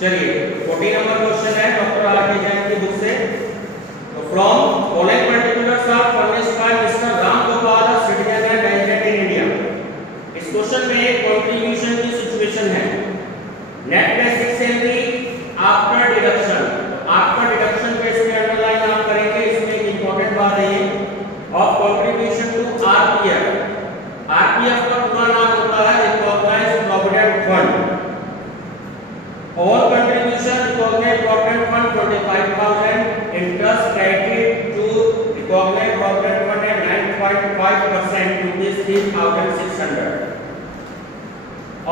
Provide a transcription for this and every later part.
चलिए 14 number question है doctor R K. Jain की बुक से। तो from following particulars are furnished by mister Ram Gopal, citizen and resident in India. इस क्वेश्चन में एक कंट्रीब्यूशन की सिचुएशन है। Net basic salary after deduction, after deduction पे इसमें अंडरलाइन आप करेंगे। इसमें एक इंपॉर्टेंट बात है ये of contribution to RPF. RPF का पूरा नाम होता है recognised provident fund. All contribution recognized provident fund 25,000, interest credited to recognized provident fund at 9.5% rupees 3,600।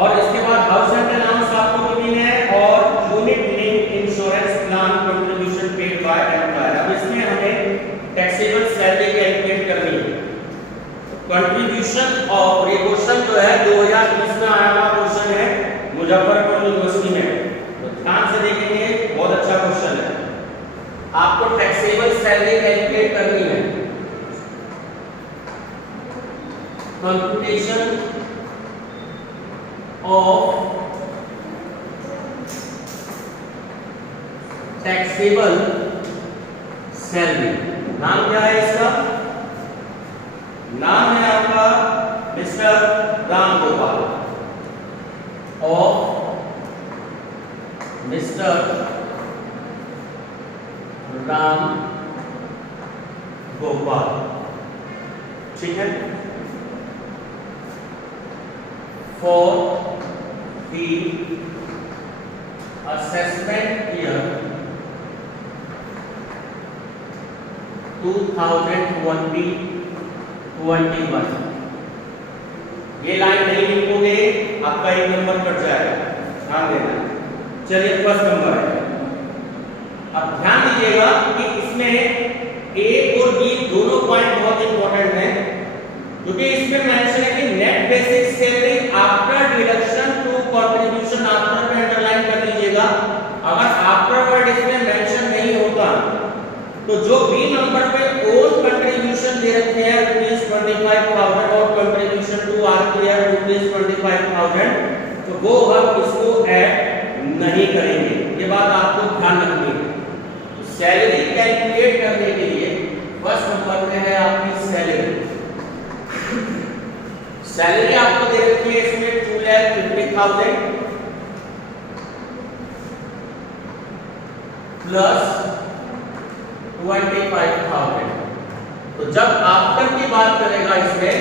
और इसके बाद हाउस रेंट अलाउंस आपको गिवन है और unit link insurance plan contribution paid by employer. अब इसमें हमें टैक्सेबल सैलरी कैलकुलेट करनी है। कंट्रीब्यूशन और ये क्वेश्चन जो है 2020 में आया हुआ क्वेश्चन है मुजफ्फरपुर यूनिवर्सिटी में। ध्यान से देखेंगे, बहुत अच्छा क्वेश्चन है। आपको टैक्सेबल सैलरी कैलकुलेट करनी है। कंप्यूटेशन ऑफ टैक्सेबल सैलरी, नाम क्या है इसका? नाम है आपका mister Ram Gopal of mister Ram Gopal, ठीक है। For the assessment year 2020-21। ये लाइन नहीं लिखोगे आपका एक नंबर कट जाएगा, ध्यान देना। चलिए फर्स्ट नंबर है। अब ध्यान दीजिएगा कि इसमें ए और बी दोनों पॉइंट बहुत इंपॉर्टेंट हैं, क्योंकि इसमें मेंशन है कि net basic salary after deduction to contribution after पे अंडरलाइन कर लीजिएगा। अगर आफ्टर वर्ड इसमें मेंशन नहीं होता तो जो बी नंबर पे ओन कंट्रीब्यूशन दे रखे हैं ₹25,000 और कंट्रीब्यूशन टू आरपीएफ ₹25,000, तो वो हम इसको ऐड नहीं करेंगे। ये बात आपको ध्यान रखनी है। सैलरी कैलकुलेट करने के लिए फर्स्ट नंबर पे है आपकी सैलरी। सैलरी आपको दे रखी है इसमें 2,50,000 प्लस 25,000। तो जब आफ्टर की बात करेगा इसमें,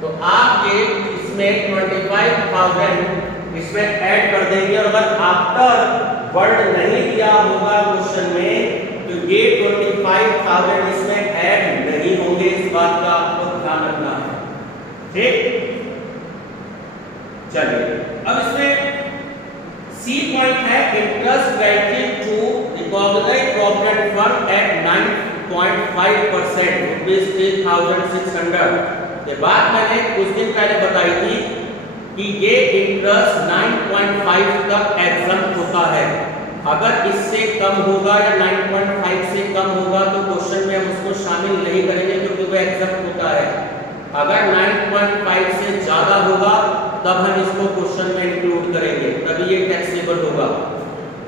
तो आपके इसमें 25,000 इसमें ऐड कर देंगे। और अगर आफ्टर वर्ड नहीं दिया होगा क्वेश्चन में तो ये 25,000 इसमें ऐड नहीं होंगे। इस बात का आपको ध्यान रखना है, ठीक। चलिए अब इसमें सी पॉइंट है interest credited to recognised provident fund at 9.5% rupees 3,600। ये बात मैंने कुछ दिन पहले बताई थी कि ये इंटरेस्ट 9.5 तक एग्जम्प्ट होता है। अगर इससे कम होगा या 9.5 से कम होगा तो क्वेश्चन में हम उसको शामिल नहीं करेंगे, क्योंकि वो एग्जम्प्ट होता है। अगर 9.5 से ज्यादा होगा तब हम इसको क्वेश्चन में इंक्लूड करेंगे, तभी ये टैक्सेबल होगा।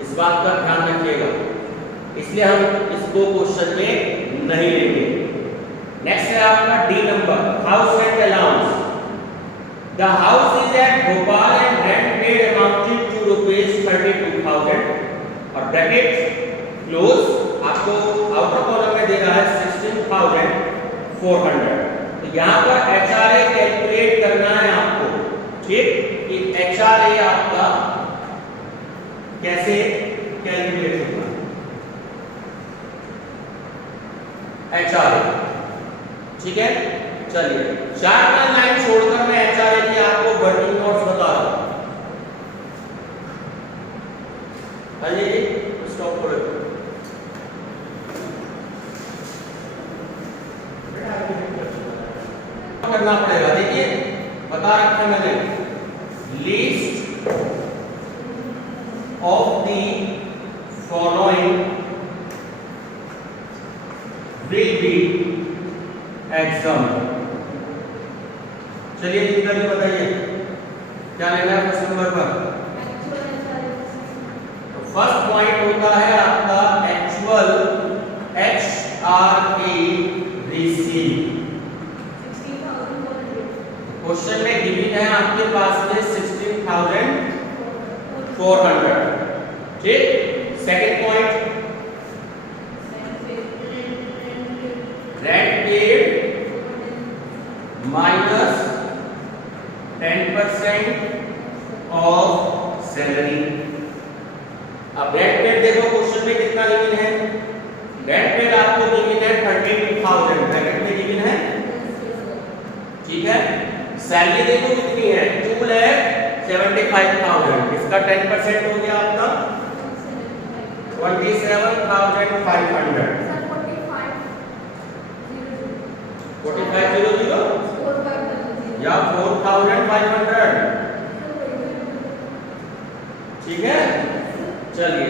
इस बात का ध्यान रखिएगा, इसलिए हम इसको क्वेश्चन में नहीं लेंगे। नेक्स्ट है आपका D number, house rent allowance. The house is at Bhopal and rent paid amounted to rupees 32,000 और ब्रैकेट क्लोज आपको आउटर कॉलम में दे रहा है 16,400। तो यहाँ पर एचआरए कैलकुलेट करना है आपको, ठीक। कि एचआरए आपका कैसे कैलकुलेट होगा, एचआरए, ठीक है। चलिए 4 लाइन छोड़कर मैं एचआरए की आपको वर्किंग नोट्स बता रहा हूं। हाँ जी, स्टॉप करो। करना पड़ेगा, देखिए बता रखा मैंने, list of the following will be exam. चलिए बताइए क्या लेना है फर्स्ट नंबर पर? पास में 16,400। ठीक, second point, rent paid minus 10% of salary. अब रेंट पेड देखो क्वेश्चन में कितना गिवन है, रेंट पेड आपको गिवन है 32,000, ब्रैकेट में गिवन है, ठीक है। सैलरी देखो कितनी है, 2,75,000, इसका 10% हो गया आपका 27,500, 4500 या 4,500, ठीक है। चलिए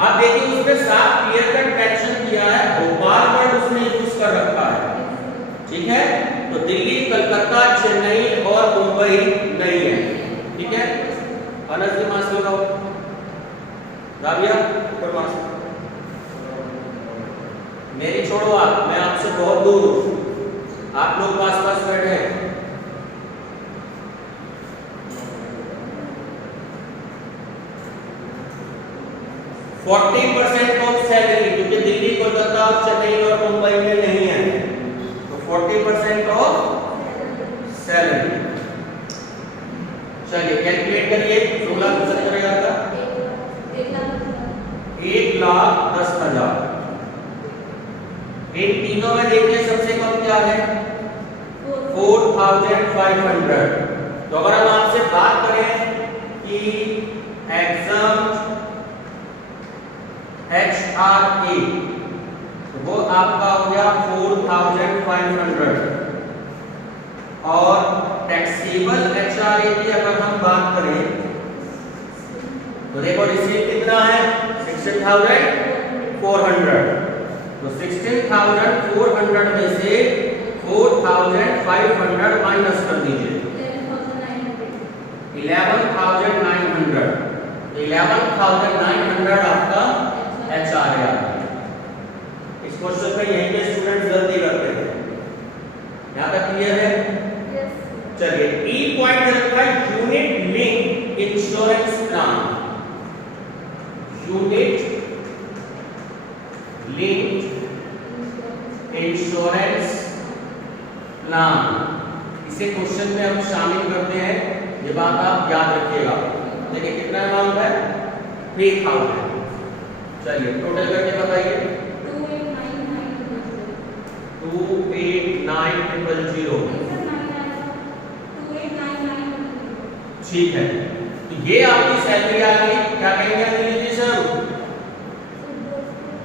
अब देखिए उसने साफ क्लियर कट मेंशन किया है, भोपाल वर्ड उसने यूज कर रखा है, ठीक है। तो दिल्ली, कलकत्ता, चेन्नई और मुंबई नहीं है, ठीक है। अनस के मार्क्स लगाओ, राबिया ऊपर मार्क्स, मेरी छोड़ो आप, मैं आपसे बहुत दूर हूं, आप लोग पास पास बैठे हैं। 40% ऑफ सैलरी, क्योंकि दिल्ली, कोलकाता और चेन्नई और मुंबई में नहीं है, तो 40% ऑफ सैलरी। चलिए कैलकुलेट करिए, 16,75,000 का 1,10,000। इन तीनों में देखिए सबसे कम क्या है, 4,500। तो अगर हम आपसे बात करें कि एग्जाम HRA, तो वो आपका हो गया 4,500, और टैक्सेबल HRA की अगर हम बात करें तो देखो रिसीव कितना है 16,400, तो 16,400 में से 4,500 माइनस कर दीजिए, 11,900, 11,900 आपका HRA आ गया। इस क्वेश्चन में यहीं पे स्टूडेंट्स गलती करते हैं, यहाँ तक क्लियर है? चलिए ई पॉइंट रखा है unit link insurance plan, unit link insurance plan, इसे क्वेश्चन में हम शामिल करते हैं, ये बात आप याद रखिएगा। देखिए कितना अमाउंट है 3,000। चलिए टोटल करके बताइए, 28,900। ठीक है, तो ये आपकी सैलरी आ गई, क्या कहेंगे Anjali ji sir,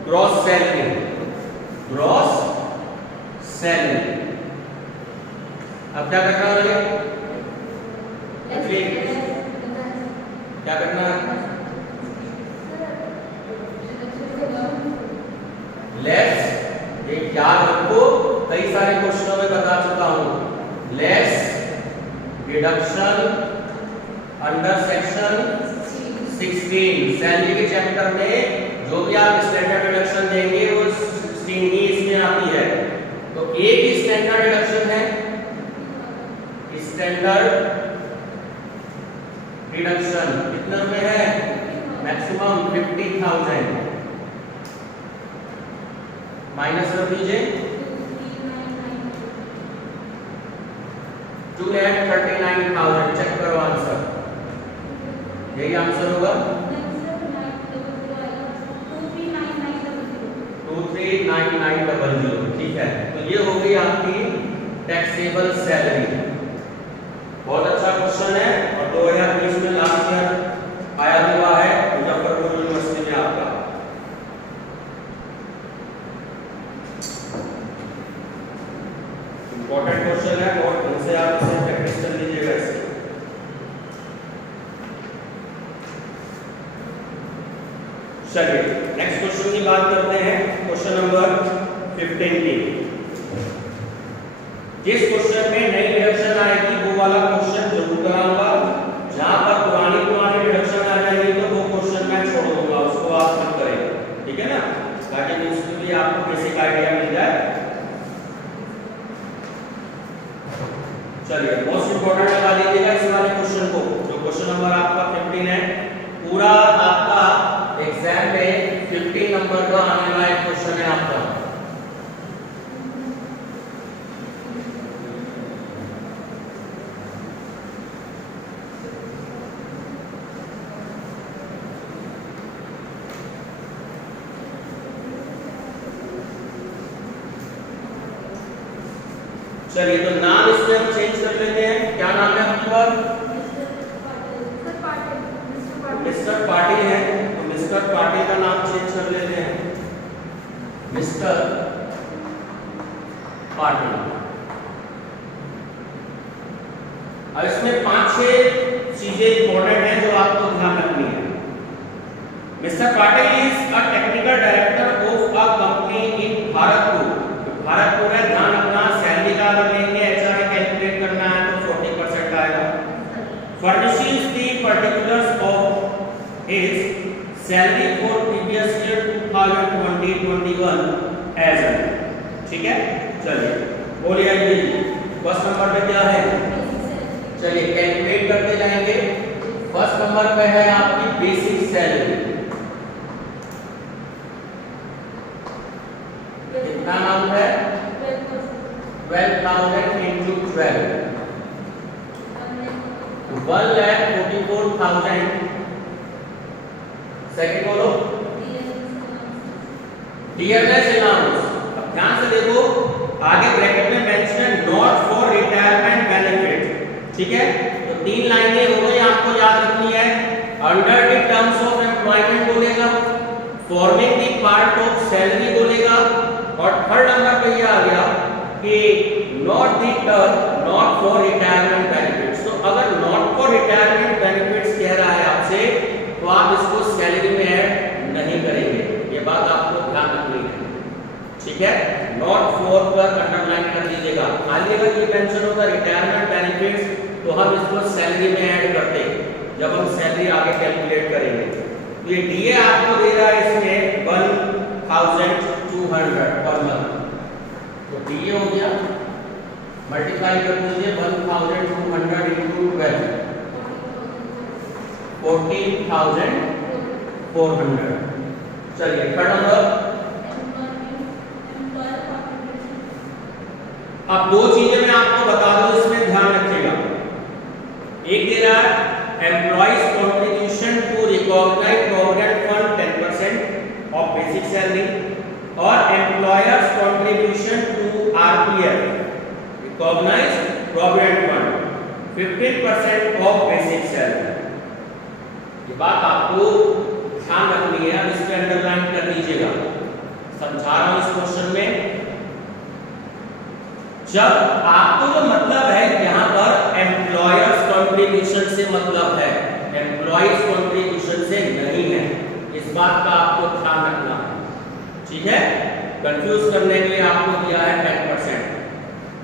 gross salary, gross salary. अब क्या करना है, क्या करना है, लेस, ये याद रखो, कई सारे क्वेश्चनों में बता चुका हूं, less deduction under section 16, salary के चैप्टर में जो भी आप स्टैंडर्ड डिडक्शन देंगे वो 16 ही इसमें आती है। तो एक ही स्टैंडर्ड डिडक्शन है, स्टैंडर्ड डिडक्शन कितने में है, मैक्सिमम 50,000, माइनस कर दीजिए 2,39,000, चेक करो आंसर, यही आंसर होगा 239900। ठीक है, तो ये हो गई आपकी टैक्सेबल सैलरी। बहुत अच्छा क्वेश्चन है और 2020 में लास्ट ईयर आया हुआ है मुजफ्फरपुर यूनिवर्सिटी में आपका। इंपॉर्टेंट क्वेश्चन है और उनसे आप इसे प्रैक्टिस कर लीजिएगा इसकी। चलिए नेक्स्ट क्वेश्चन की बात करते हैं, क्वेश्चन नंबर 15 की। जिस क्वेश्चन में नई डिडक्शन आएगी वो वाला क्वेश्चन जरूर कराऊंगा, जहां पर पुरानी डिडक्शन आ जाएगी तो वो क्वेश्चन मैं छोड़ दूंगा, उसको आप मत करें, ठीक है ना, ताकि उसमें भी आपको बेसिक आइडिया मिल जाए। चलिए मोस्ट इंपोर्टेंट लगा दीजिएगा इस वाले क्वेश्चन चलिए तो नाम इसमें हम चेंज कर लेते हैं। क्या नाम है आपके पास? मिस्टर पाटिल है, तो मिस्टर पाटिल का नाम चेंज कर लेते हैं, मिस्टर पाटिल। अब इसमें 5-6 चीजें इंपॉर्टेंट हैं जो आपको ध्यान रखनी है। Mister Patil is a technical director of a company इन भारतपुर। भारतपुर है, ध्यान रखना। सैलरी का अगर लेंगे एचआर कैलकुलेट करना है तो 40% आएगा। Furnishing the particulars of his salary for previous year 2020-21 as a, ठीक है। चलिए बोलिए जी फर्स्ट नंबर पे क्या है? चलिए कैलकुलेट करते जाएंगे। फर्स्ट नंबर पे है आपकी बेसिक सैलरी। कितना नाम है? 12,000 into 12, 1,44,000। सेकंड बोलो डियरनेस अलाउंस। अब ध्यान से देखो, आगे ब्रैकेट में मेंशन है नॉट फॉर रिटायरमेंट बेनिफिट, ठीक है। तो 3 लाइनें हो गई, आपको याद रखनी है। Under the terms of employment बोलेगा, forming the part of salary बोलेगा, और थर्ड नंबर पे ये आ गया कि not the term not for retirement benefits. तो अगर नॉट फॉर रिटायरमेंट बेनिफिट्स कह रहा है आपसे तो आप इसको सैलरी में ऐड नहीं करेंगे, ये बात आपको ध्यान रखनी है, ठीक है। नॉट फॉर पर अंडरलाइन कर दीजिएगा। खाली अगर ये मेंशन होता रिटायरमेंट बेनिफिट्स तो हम इसको सैलरी में ऐड करते जब हम सैलरी आगे कैलकुलेट करेंगे। तो ये डीए आपको दे रहा है इसमें 1,200 पर मंथ, तो डीए हो गया, मल्टीप्लाई कर दीजिए 1,200 into 12, 14,400। चलिए थर्ड नंबर। अब 2 चीजें मैं आपको बता दूं, इसमें ध्यान रखिएगा। एक दे रहा है employees contribution to recognised provident fund 10% of basic salary, और employers contribution to RPF recognised provident fund 15% of basic salary. ये बात आपको ध्यान रखनी है। अब इस पे अंडरलाइन कर दीजिएगा, समझा रहा हूं इस क्वेश्चन में। जब आपको जो मतलब है यहां पर एम्प्लॉयर्स कंट्रीब्यूशन से मतलब है, एम्प्लॉइज कंट्रीब्यूशन से नहीं है, इस बात का आपको ध्यान रखना है, ठीक है। कंफ्यूज करने के लिए आपको दिया है 10%,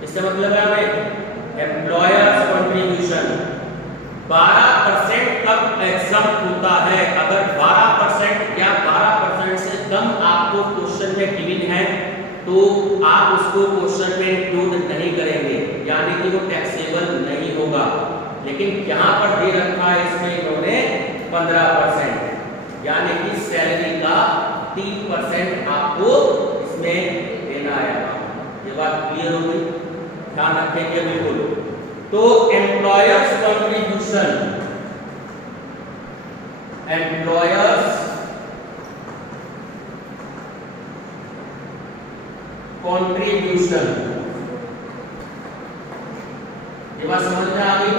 इससे मतलब है हमें एम्प्लॉयर्स कंट्रीब्यूशन 12% तक एग्जाम होता है। अगर 12% या 12% से कम आपको क्वेश्चन में गिवन है तो आप उसको क्वेश्चन में इंक्लूड नहीं करेंगे, यानी कि वो टैक्सेबल नहीं होगा। लेकिन यहाँ पर दे रखा है इसमें इन्होंने 15%, यानी कि सैलरी का 3% आपको इसमें देना है। ये बात क्लियर हो गई, ध्यान रखेंगे बिल्कुल। तो एम्प्लॉयर्स कंट्रीब्यूशन, एम्प्लॉयर्स कंट्रीब्यूशन, ये बात समझ में आ गई।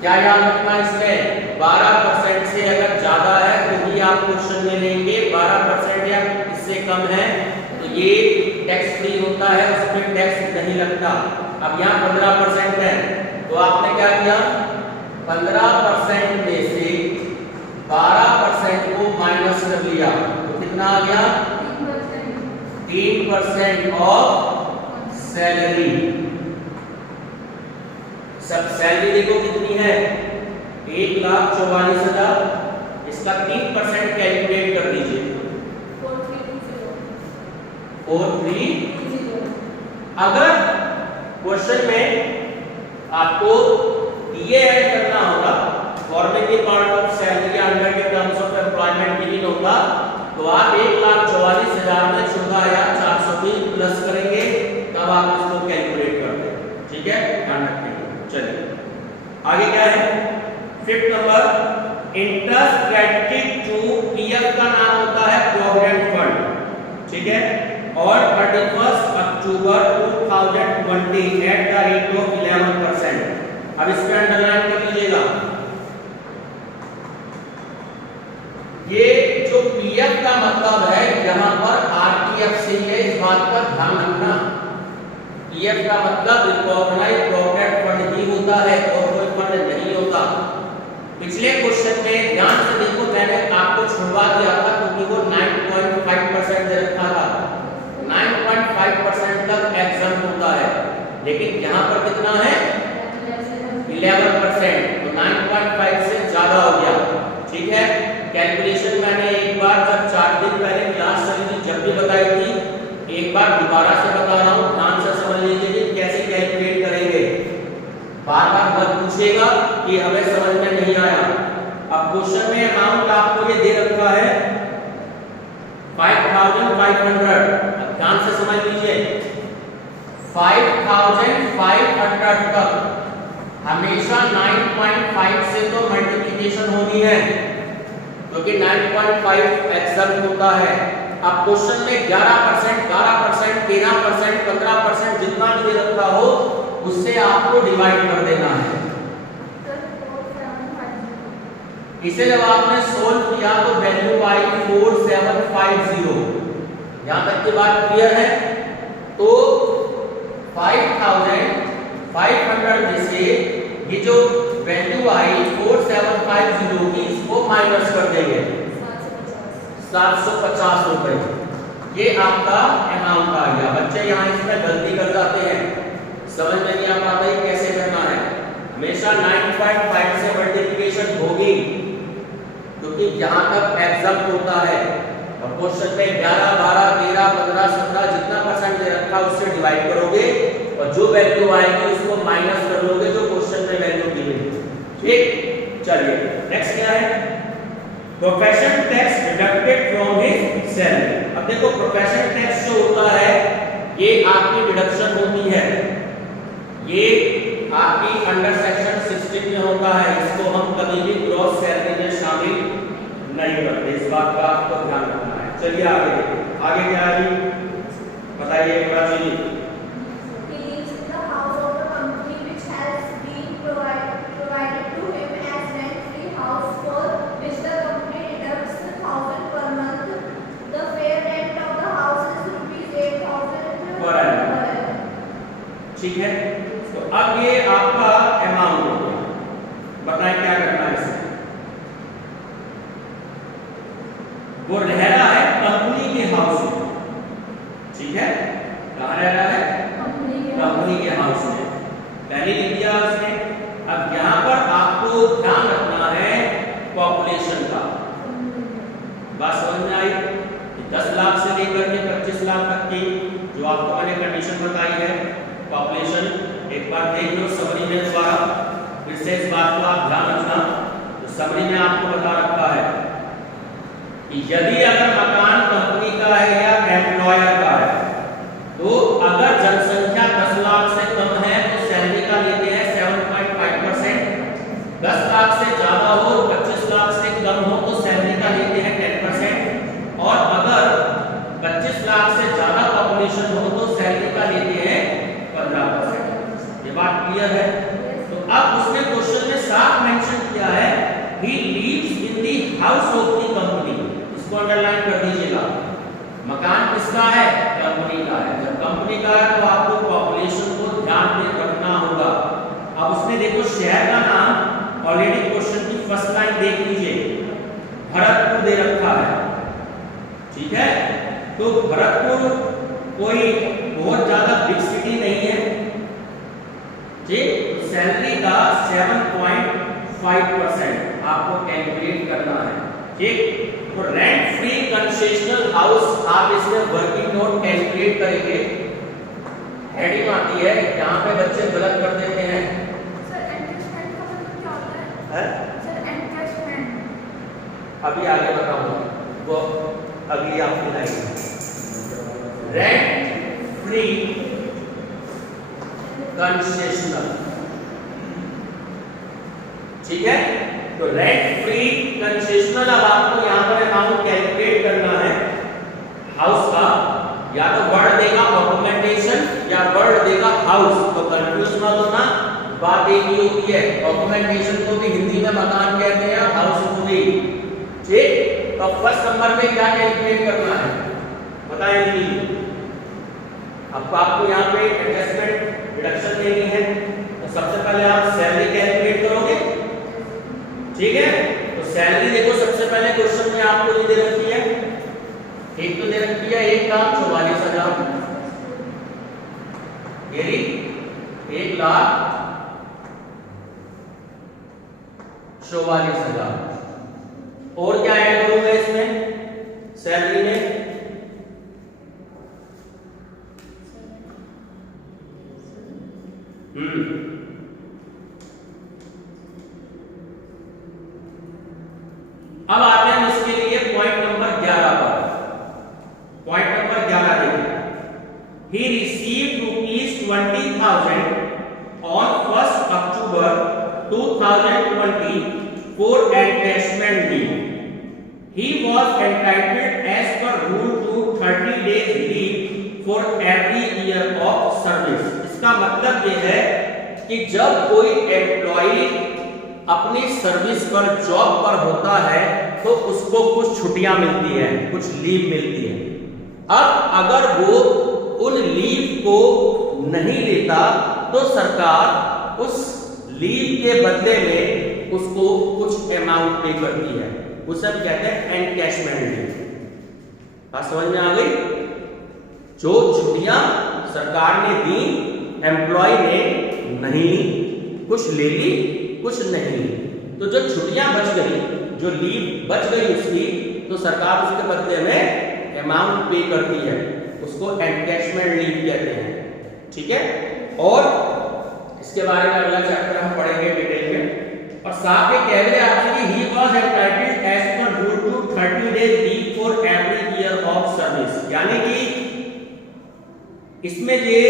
क्या याद रखना इसमें? 12% से अगर ज्यादा है तो ही आप क्वेश्चन में लेंगे, 12% या इससे कम है तो ये टैक्स फ्री होता है, उसमें टैक्स नहीं लगता। अब यहाँ 15% है तो आपने क्या किया, 15% में से 12% को माइनस कर लिया तो कितना आ गया? 3% ऑफ सैलरी। सब सैलरी देखो कितनी है, 1,44,000, इसका 3% कैलकुलेट कर दीजिए, 4,330। अगर क्वेश्चन में आपको ये ऐड करना होगा, forming the part of salary under the terms of employment given होगा, तो आप 1,44,000 में 14,400 भी प्लस करेंगे, तब आप इसको कैलकुलेट करते हैं, ठीक है, ध्यान रखेंगे। चलिए आगे क्या है, 5th number, interest credited to PF का नाम होता है प्रोविडेंट फंड, ठीक है। और 31 अक्टूबर 2020 एट द रेट ऑफ 11%। अब इसमें अंडरलाइन कर लीजिएगा, ये जो पीएफ का मतलब है यहाँ पर आरपीएफ से है, इस बात का ध्यान रखना। पीएफ का मतलब रिकॉग्नाइज्ड प्रॉविडेंट फंड ही होता है और कोई फंड नहीं होता। पिछले क्वेश्चन में ध्यान से देखो, मैंने आपको छुड़वा दिया था क्योंकि वो 9.5% दे रखा था। 9.5% तक एग्जाम होता है, लेकिन यहाँ पर कितना है 11%, तो 9.5 से ज्यादा हो गया। ठीक है, कैलकुलेशन मैंने एक बार जब 4 दिन पहले क्लास चली थी जब भी बताई थी, एक बार दोबारा से बता रहा हूँ, ध्यान से समझ लीजिए कि कैसे कैलकुलेट करेंगे। बार बार मत पूछिएगा कि हमें समझ में नहीं आया। अब क्वेश्चन में अमाउंट आपको ये दे रखा है 5500। अब ध्यान से समझ लीजिए, 5500 तक हमेशा 9.5 से तो मल्टीप्लिकेशन होनी है, क्योंकि 9.5 एग्जाम होता है। अब क्वेश्चन में 11%, 12%, 13%, 15% जितना भी दे रखा हो उससे आपको डिवाइड कर देना है। इसे जब आपने सोल्व किया तो वैल्यू आई 4750। यहां तक की बात क्लियर है? तो 5500 में से ये जो वैल्यू आई 4750 की, इसको माइनस कर देंगे 750 रुपए। ये आपका अमाउंट आ गया। बच्चे यहाँ इसमें गलती कर जाते हैं, समझ में नहीं आ पाता है कैसे करना है। हमेशा 9.5 से मल्टीप्लिकेशन होगी, क्योंकि यहाँ तक एग्जाम होता है और क्वेश्चन में 11, 12, 13, 15, 17 जितना परसेंट दे रखा उससे डिवाइड करोगे और जो वैल्यू आएगी उसको माइनस कर लोगे जो क्वेश्चन में वैल्यू दी गई। ठीक, चलिए नेक्स्ट क्या है, profession tax deducted from his salary. अब देखो प्रोफेशन टैक्स जो होता है ये आपकी डिडक्शन होती है, ये आपकी अंडर सेक्शन 16 में होता है। इसको हम कभी भी ग्रॉस सैलरी में शामिल नहीं करते, इस बात का आपको ध्यान रखना है। चलिए आगे देखिए, आगे क्या है जी बताइए प्राची जी। ठीक है, तो अब ये आपका अमाउंट हो गया। बताएं क्या करना है इसमें। वो रह रहा है कंपनी के हाउस में। ठीक है, कहाँ रह रहा है? कंपनी के हाउस में। पहले लिख दिया उसने। अब यहाँ पर आपको ध्यान रखना है पॉपुलेशन का। बात समझ में आई? 10 लाख से लेकर के 25 लाख तक की जो आपको मैंने कंडीशन बताई है पॉपुलेशन, एक बार देख लो समरी में दोबारा, फिर से इस बात को आप ध्यान रखना। तो समरी में आपको बता रखा है कि यदि अगर मकान कंपनी का है या एम्प्लॉयर का है, तो अगर जनसंख्या 10 लाख से कम है तो सैलरी का लेते हैं 7.5%। 10 लाख से ज्यादा हो, 25 लाख से कम हो तो सैलरी का लेते हैं 10%। और अगर 25 लाख से ज्यादा पॉपुलेशन हो तो सैलरी का लेते हैं 15%। ये बात क्लियर है? तो अब उसने क्वेश्चन में साफ मेंशन किया है he lives in the house of the company. इसको अंडरलाइन कर दीजिएगा। मकान किसका है? कंपनी का है। जब कंपनी का है तो आपको पॉपुलेशन को ध्यान में रखना होगा। अब उसने देखो शहर का नाम ऑलरेडी क्वेश्चन की फर्स्ट लाइन देख लीजिए, भरतपुर दे रखा है। ठीक है, तो भरतपुर कोई बहुत ज्यादा बिग सिटी नहीं है। ठीक, सैलरी का 7.5% आपको कैलकुलेट करना है। ठीक, तो रेंट फ्री कंसेशनल हाउस आप इसमें वर्किंग नोट कैलकुलेट करेंगे। हेडिंग आती है, यहाँ पे बच्चे गलत कर देते हैं। सर एनकैशमेंट का मतलब क्या होता है? सर एनकैशमेंट अभी आगे बताऊंगा, वो अगली आपकी लाइन है। Rent free concessional. ठीक है, तो रेंट फ्री कंसेशनल। अब आपको यहाँ पर अमाउंट कैलकुलेट करना है हाउस का। या तो वर्ड देगा ऑक्यूमेंटेशन या वर्ड देगा हाउस, तो कंफ्यूज मत होना, बात एक ही होती है। ऑक्यूमेंटेशन को भी हिंदी में मकान कहते हैं, हाउस को भी। ठीक, तो फर्स्ट नंबर में क्या कैलकुलेट करना है बताएंगे। अब आपको यहाँ पे एडजस्टमेंट डिडक्शन लेनी है, तो सबसे पहले आप सैलरी कैलकुलेट करोगे। ठीक है, तो सैलरी देखो सबसे पहले क्वेश्चन में आपको ये दे रखी है, एक तो दे रखी है 1,44,000, ये 1,44,000, और क्या ऐड करूंगा इसमें सैलरी में, अब आते हैं इसके लिए पॉइंट नंबर 11 पर। पॉइंट नंबर 11 देखिए, he received ₹20,000 on 1 October 2020 for encashment leave. He was entitled as per rule to 30 days leave for every year of service. इसका मतलब यह है कि जब कोई एम्प्लॉय अपनी सर्विस पर जॉब पर होता है तो उसको कुछ छुट्टियां मिलती हैं, कुछ लीव मिलती है। अब अगर वो उन लीव को नहीं लेता तो सरकार उस लीव के बदले में उसको कुछ अमाउंट पे करती है, उसे हम कहते हैं एनकैशमेंट लीव। बात समझ में आ गई? जो छुट्टियां सरकार ने दी, एम्प्लॉय ने नहीं ली, कुछ ले ली कुछ नहीं ली, तो जो छुट्टियां बच गई, जो लीव बच गई उसकी, तो सरकार उसके बदले में अमाउंट पे करती है, उसको एनकैशमेंट लीव कहते हैं। ठीक है, और इसके बारे में अगला चैप्टर हम पढ़ेंगे डिटेल में। और साथ ही कह रहे हैं आपसे कि he was entitled as per rule to 30 days leave for every year of service, यानी कि इसमें ये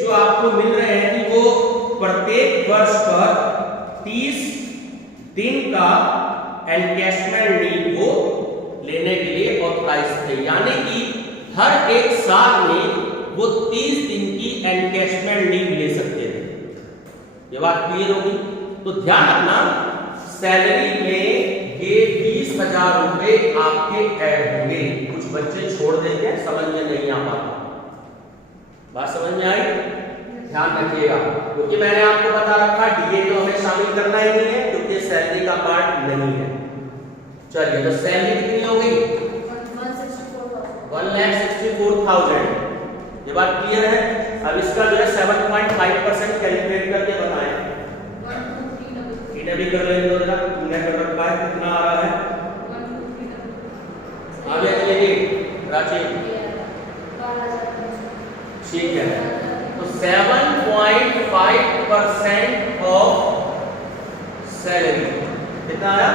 जो आपको मिल रहे हैं कि वो प्रत्येक वर्ष पर 30 दिन का एनकैशमेंट लीव को लेने के लिए ऑथराइज थे, यानी कि हर एक साल में वो 30 दिन की एनकैशमेंट लीव ले सकते थे। ये बात क्लियर होगी? तो ध्यान रखना, सैलरी में ये 20,000 रुपए आपके ऐड होंगे, कुछ बच्चे छोड़ देंगे, समझ में नहीं आ पाता। बात समझ में आई? ध्यान रखिएगा, क्योंकि मैंने आपको बता रखा डीए तो हमें शामिल करना ही नहीं है, क्योंकि सैलरी का पार्ट नहीं है। चलिए, तो सैलरी कितनी हो गई? 1,64,000। ये बात क्लियर है? अब इसका जो है 7.5% कैलकुलेट करके बताएं। इन्हें भी कर लेंगे, तुमने कर रखा है, कितना आ रहा है? आगे चलिए रांची। ठीक है, तो 7.5% ऑफ सैलरी कितना आया?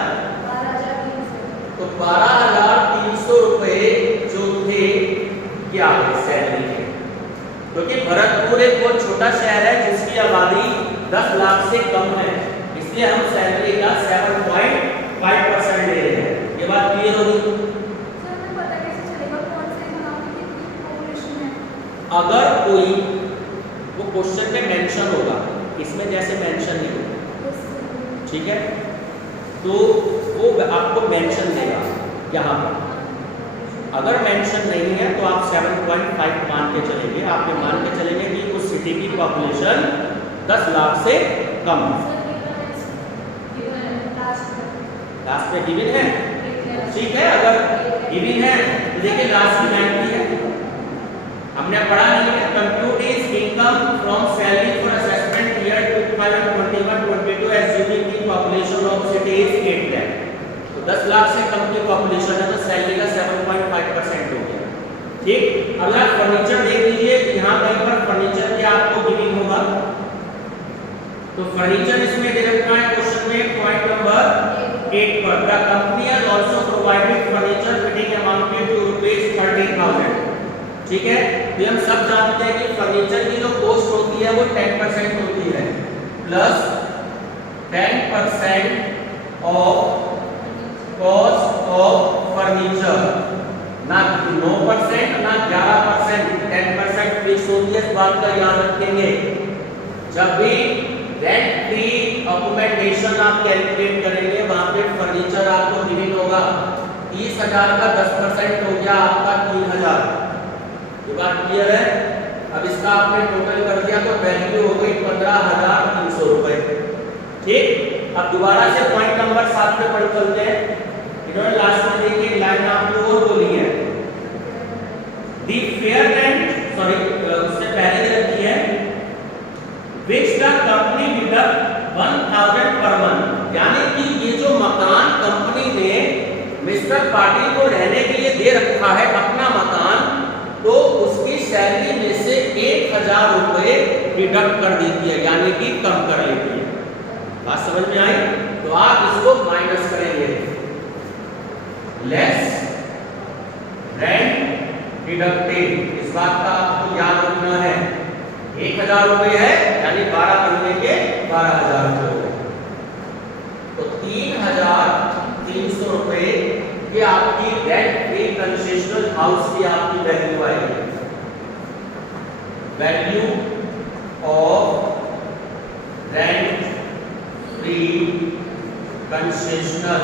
तो 12,300 रुपए जो थे क्या सैलरी के, क्योंकि भरतपुर एक बहुत छोटा शहर है जिसकी आबादी 10 लाख से कम है, इसलिए हम सैलरी का 7.5% ले रहे हैं। ये बात क्लियर होगी? अगर कोई वो क्वेश्चन में मेंशन होगा, इसमें जैसे मेंशन नहीं होगा, ठीक है, तो वो आपको मेंशन देगा यहाँ पर। अगर मेंशन नहीं है तो आप 7.5 मान के चलेंगे, आप ये मान के चलेंगे कि उस सिटी की पॉपुलेशन 10 लाख से कम है। लास्ट में गिवन है, ठीक है, अगर गिवन है तो देखिए लास्ट में 90 है, हमने पढ़ा नहीं है। Compute is income from salary for assessment year 2021-22 assuming the population of city is 8 lakh, तो 10 लाख से कम की पॉपुलेशन है, तो सैलरी का 7.5% हो गया। ठीक, अगला फर्नीचर देख लीजिए, यहाँ कहीं पर फर्नीचर के आपको गिवन होगा, तो फर्नीचर इसमें दे रखा है क्वेश्चन में पॉइंट नंबर 8 पर। The company has also provided furniture fitting amounted to ₹30,000। ठीक है, तो हम सब जानते हैं कि फर्नीचर की जो कॉस्ट होती है वो 10% होती है, plus 10% of cost of furniture, ना 9% ना 11%, बात का याद रखेंगे, जब भी रेंट फ्री अकोमोडेशन आप कैलकुलेट करेंगे वहां पे फर्नीचर आपको गिवन होगा। 30,000 का 10% हो गया आपका 3,000। ये बात क्लियर है? अब इसका आपने टोटल कर दिया तो वैल्यू हो गई 15,300 रुपए। ठीक, अब दोबारा से पॉइंट नंबर 7 पे पढ़ चलते हैं। इन्होंने लास्ट में देखिए लाइन आपको और बोली है, दी फेयर रेंट, सॉरी उससे पहले रखी है, which the company deduct 1,000 per month, यानी कि ये जो मकान कंपनी ने मिस्टर पाटिल को रहने के लिए दे रखा है अपना मकान, तो उसकी सैलरी में से 1,000 रुपए डिडक्ट कर देती है, यानी कि कम कर लेती है। बात समझ में आई? तो आप इसको माइनस करेंगे, लेस रेंट डिडक्टेड। इस बात का आपको याद रखना है, 1,000 रुपए है यानी 12 महीने के 12,000 रुपए हो गए, तो 3,300 रुपए ये आपकी रेंट फ्री कंसेशनल हाउस की आपकी वैल्यू आएगी। Value of rent free concessional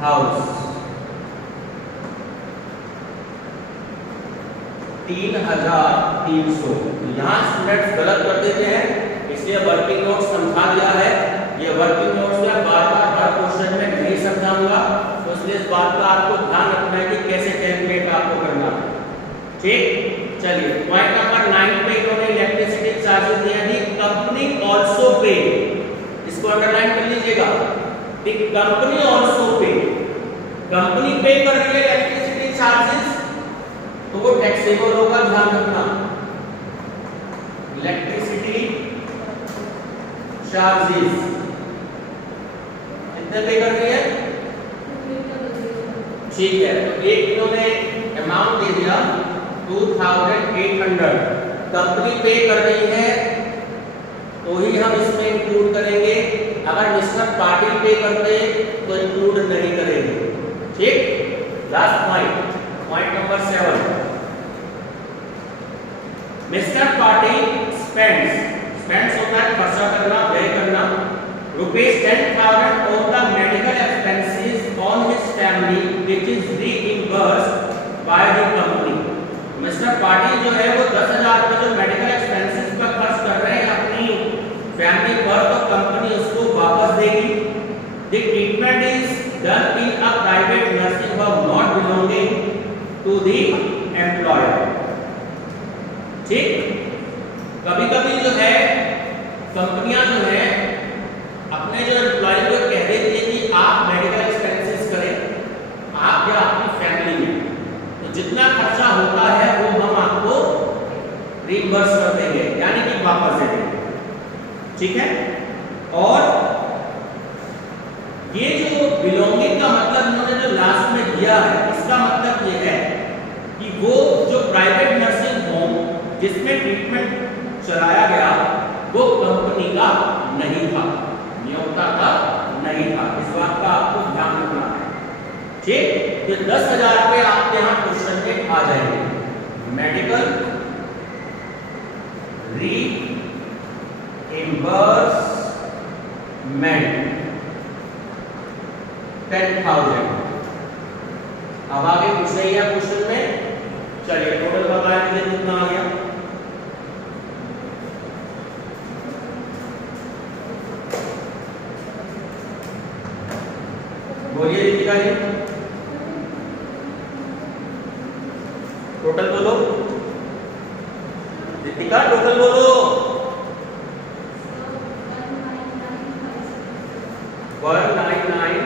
house 3,300। यहाँ स्टूडेंट्स गलत कर देते हैं, इसलिए वर्किंग नोट समझा दिया है। ये वर्किंग नोट्स में बार-बार हर क्वेश्चन में नहीं समझाऊंगा, तो इसलिए इस बात का आपको ध्यान रखना है कि कैसे कैलकुलेट आपको करना है। ठीक, चलिए पॉइंट नंबर 9 पे इन्होंने इलेक्ट्रिसिटी चार्जेस दिया थी, कंपनी ऑल्सो पे, इसको अंडरलाइन कर लीजिएगा। कंपनी ऑल्सो पे, कंपनी पे कर रही है इलेक्ट्रिसिटी चार्जेस, तो वो टैक्सेबल होगा, ध्यान रखना। इलेक्ट्रिसिटी चार्जेस कितने पे कर रही है? ठीक है, तो एक इन्होंने अमाउंट दे दिया 2,800, कंपनी पे कर रही है तो ही हम इसमें इंक्लूड करेंगे, अगर मिस्टर पाटिल पे करते तो इंक्लूड नहीं करेंगे। ठीक, last point, point number 7, mister Patil spends होता है खर्चा करना, व्यय करना, ₹10,000 on the medical expenses on his family which is reimbursed by the company। Mister Patil जो है वो 10,000 रुपए जो मेडिकल एक्सपेंसेस पर खर्च कर रहे हैं अपनी फैमिली पर, तो कंपनी उसको वापस देगी। The treatment is done in a private nursing home not belonging to the employer। ठीक, कभी-कभी जो है कंपनियां जो है अपने जो एम्प्लॉय को कह देती है कि आप मेडिकल एक्सपेंसेस करें, आप या आपकी फैमिली में, तो जितना खर्चा होता है वो हम आपको रिइंबर्स कर देंगे, यानी कि वापस दे देंगे। ठीक है, और ये जो बिलोंगिंग का मतलब इन्होंने जो लास्ट में दिया है, इसका मतलब ये है कि वो जो प्राइवेट नर्सिंग होम जिसमें ट्रीटमेंट चलाया गया वो कंपनी का नहीं था, नियोक्ता का नहीं था। इस बात का आपको ध्यान रखना है। ठीक, तो 10,000 रुपए आपके यहाँ क्वेश्चन में आ जाएंगे। Medical reimbursement 10,000। अब आगे कुछ नहीं है क्वेश्चन में, चलिए टोटल बता दीजिए कितना आ गया। बोलिए दीपिका जी, टोटल बोलो। दीपिका टोटल बोलो। 199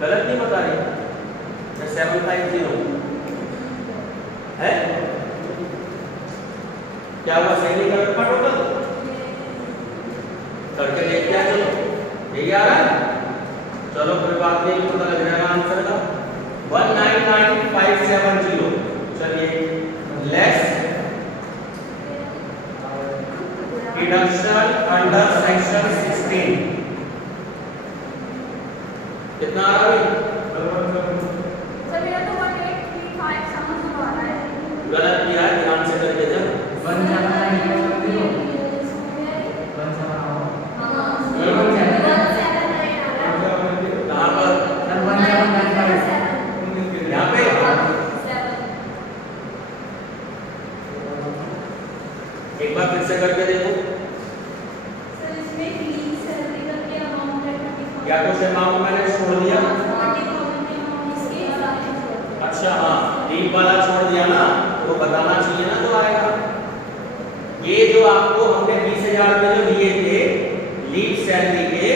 गलत नहीं बता रही, 750 है क्या हुआ? सही नहीं कर रखा टोटल, करके देख क्या? चलो यही आ रहा है, चलो कोई बात नहीं, पता लग जाएगा आंसर का। 199,570। चलिए लेस डिडक्शन अंडर सेक्शन 16 कितना आ रहा है? सर मेरा तो 1835 समझ में आ रहा है। या क्वेश्चन अमाउंट मैंने छोड़ दिया? अच्छा हाँ, लीव वाला छोड़ दिया ना, तो बताना चाहिए ना तो आएगा। ये जो आपको हमने 20,000 रुपए जो दिए थे लीव सैलरी के,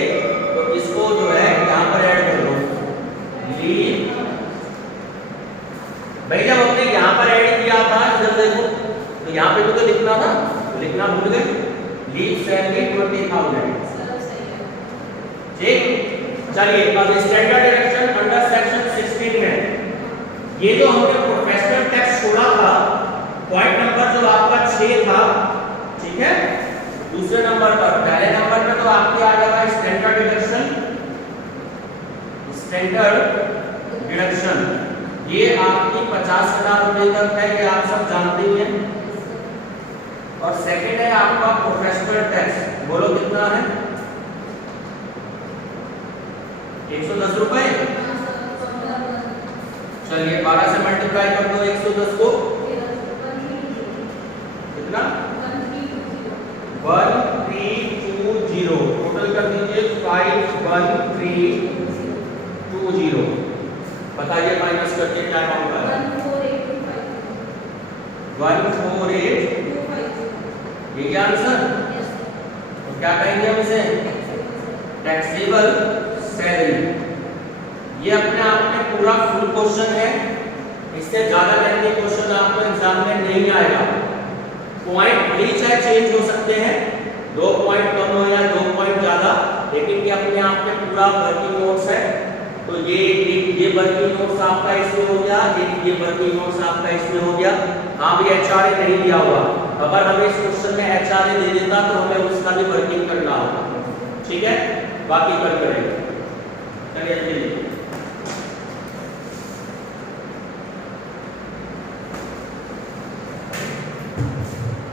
तो इसको जो है यहाँ पर ऐड कर लो लीव। भाई जब हमने यहाँ पर ऐड किया था इधर देखो, तो यहाँ पे तो लिखना था, तो लिखना भूल गए, लीव सैलरी 20,000। ठीक, चलिए अब स्टैंडर्ड डिडक्शन अंडर सेक्शन 16 में ये जो हमने प्रोफेशनल टैक्स छोड़ा था, पॉइंट नंबर जो आपका 6 था, ठीक है, दूसरे नंबर पर, पहले नंबर पे तो आपके आ जाएगा स्टैंडर्ड डिडक्शन। स्टैंडर्ड डिडक्शन ये आपकी 50,000 रुपए तक है, ये आप सब जानते ही हैं। और सेकंड है आपका प्रोफेशनल टैक्स, बोलो कितना है? 110 रुपए। चलिए 12 से मल्टीप्लाई कर दो 110 को, कितना? 1320। टोटल कर दीजिए 51320। बताइए माइनस करके क्या अमाउंट आया? 148। ये क्या आंसर? तो क्या कहेंगे हम इसे? Taxable salary. ये अपने आप में पूरा फुल क्वेश्चन है, इससे ज्यादा लेंथी क्वेश्चन आपको एग्जाम में नहीं आएगा। पॉइंट भी चाहे चेंज हो सकते हैं, 2 पॉइंट कम हो या 2 पॉइंट ज्यादा, लेकिन ये अपने आप में पूरा वर्किंग नोट्स है। तो ये वर्किंग नोट्स आपका इसमें हो गया, ये वर्किंग नोट्स आपका इसमें हो गया। हाँ भी एचआरए नहीं दिया हुआ, अगर हमें इस क्वेश्चन में एचआरए दे देता तो हमें उसका भी वर्किंग करना होगा, ठीक है, बाकी कल करेंगे। चलिए